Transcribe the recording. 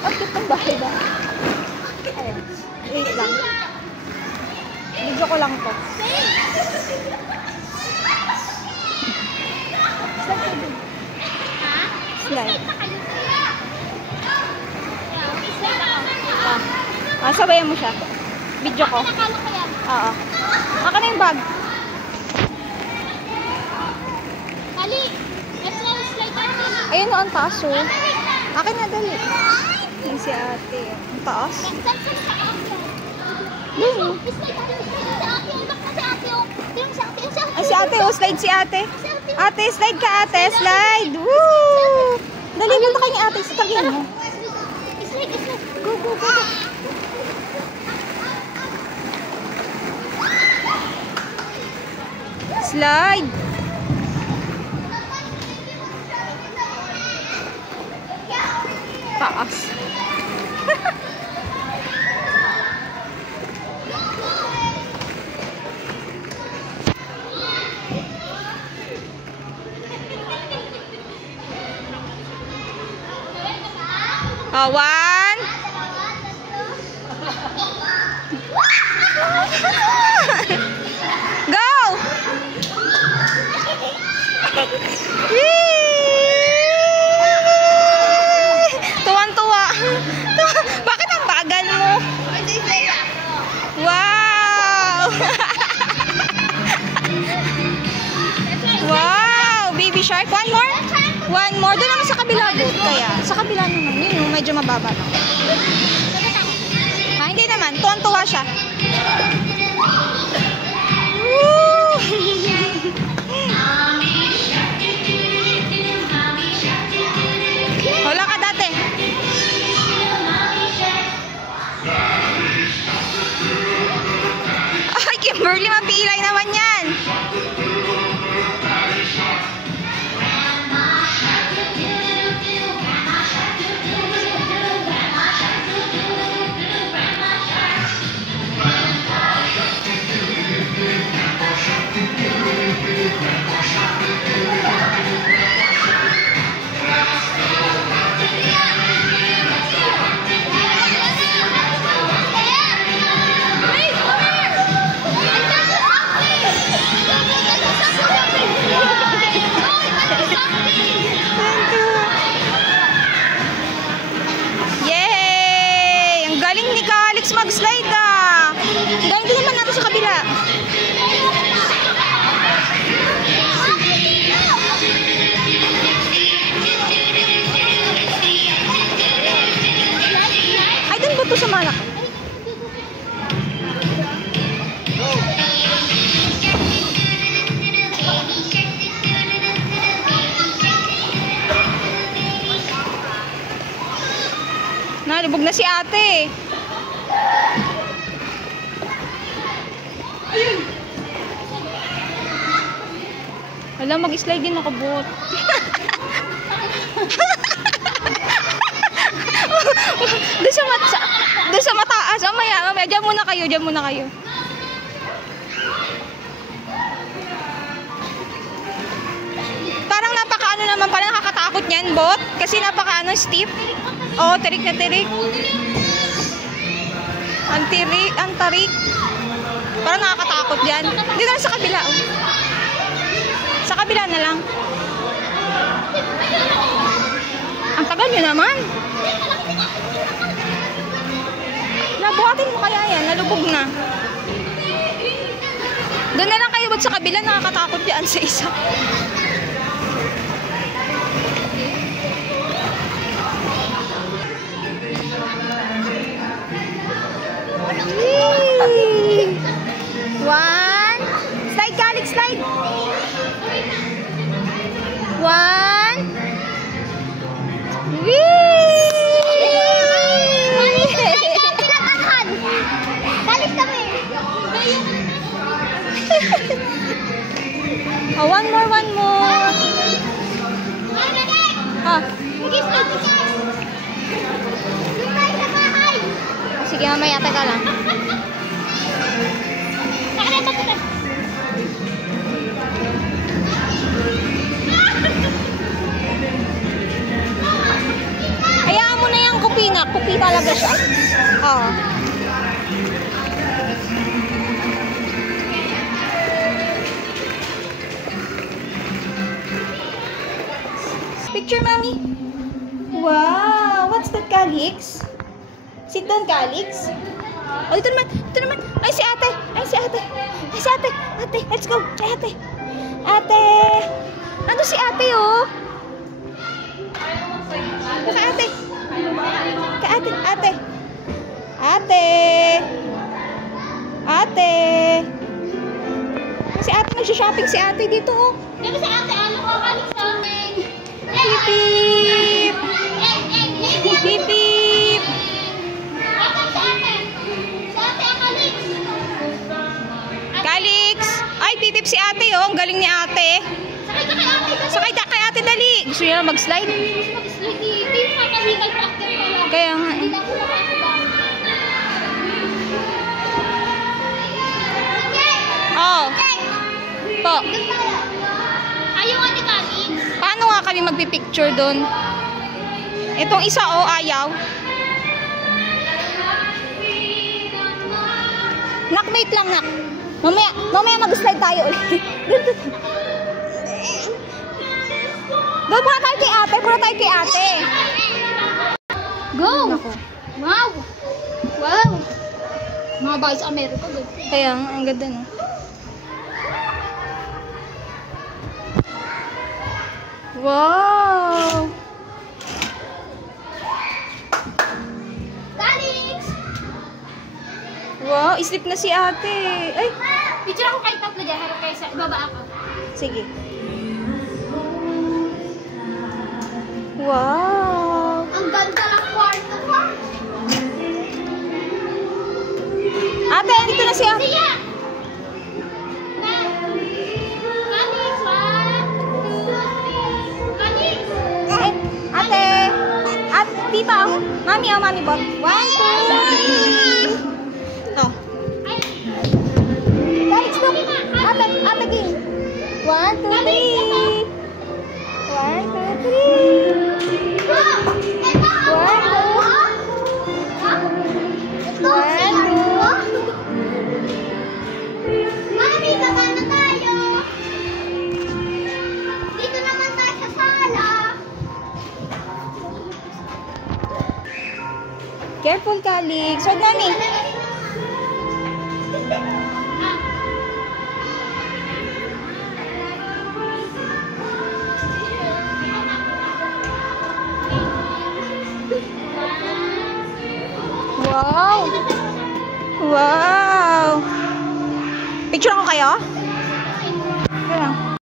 Ang cute ng bahay ba? Ayan. Wait lang. Video ko lang to. Slide. Sabayan mo siya. Video ko. Oo. Aka na yung bag. Ayun o, ang taas o. Akin na, dali. Yung si ate. Ang taas. Doon o. Ay, si ate o. Slide si ate. Ate, slide ka ate. Slide. Woo! Dali, punta kayo ni ate. Sitagin mo. Go, go, go. Slide. Taas. One. Go. Tuwan-tuwa. Bakit ang bagal mo? Wow! Wow! Baby shark. One more? One more. Doon naman sa kabila. Kaya. Sa kabila naman. Yun, medyo mababa lang. Hindi naman. Tuwan-tuwa siya. Woo! Wala ka dati. Ay, Kimberly, mapilay naman yan. Mag-slide ah. Dahil hindi naman natin sa kabila. Ay, dun ba ito sa malak? Nalubog na si ate. Wala, mag-slide din nakabot. Doon sa mataas. Mamaya. Diyan muna kayo. Parang napaka-ano naman, parang nakakatakot niyan, bot. Kasi napaka-ano, steep. Oh, tirik na tirik. Ang tarik. Parang nakakatakot diyan. Dito na sa kabila, oh. Sa kabila na lang. Ang tagal nyo naman. Nabuhatin mo kaya yan. Nalubog na. Doon na lang kayo sa kabila. Nakakatakot dyan sa isa. One. Slide ka, Alex. Slide. One. Whee! Balik kami. Oh, one more. Sige, mamaya taga lang. Hayaan mo na yung kupinak. talaga siya. Oo. Picture, Mami. Wow! What's that, Calix? Sit down, Calix. Oh, ito naman. Ito naman. Ay, si ate. Ay, si ate. Ay, si ate. Ate, let's go. Ay, ate. Ate. Nandun si ate, oh. Ka ate. Ka ate. Ate. Ate. Ate. Si ate, nagsha-shopping si ate dito, oh. Pero si ate, ano ko kalik sa akin? Beep, beep. Beep, beep. Asan si ate? Si ate ang kalik. Calix. Ay, beep, beep si ate, oh. Ang galing ni ate. Sakay ka kay ate. Sakay ka kay ate, dali. Gusto niya na mag-slide? Hindi mo makahikal factor pala. Kaya nga. Hindi ako makakabang. Oh. Po. Ayaw nga ni Kali. Paano nga kami magpipicture doon? Itong isa, oh, ayaw. Nak, wait lang, nak. Mamaya mag-slide tayo ulit. Doon muna tayo kay ate. Muna tayo kay ate. Go! Nako. Wow! Wow! Mga bahay sa Amerika. Kaya nga, ang ganda, no? Wow! Kalix! Wow, islip na si ate. Ay, Picture ako kay tatlo dyan. Harap kayo sa ibaba ako. sige. Wow! Ang ganda ng kwarto ko. Ate, andito na siya. Siya! Kalix! Kalix! Ay, ate. At, tita, oh. Mami, oh, mami, Bob. 1, 2, 3. Oh. Guys, look. Ate, game. 1, 2, 3. 1, 2, 3. Mami, baba na tayo. Dito naman tayo sa sala. Careful, Calix. Wag, mami. Wow! Wow! Picture ko kayo? Kaya.